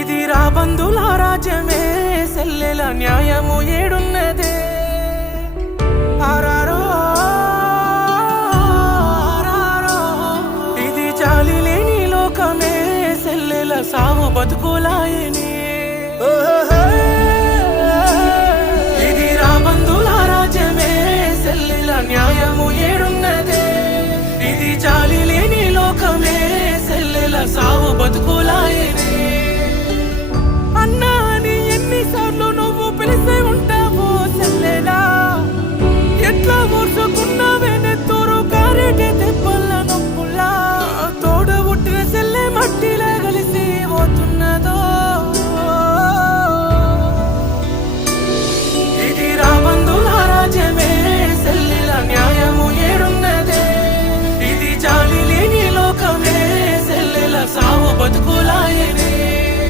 ఇది రా బంధుల రాజ్యమే సెల్లెల న్యాయము ఏడున్నదే ఆరారో ఆరారో ఇది జాలి లేని లోకమే సెల్లెల సావు బతుకులాయనే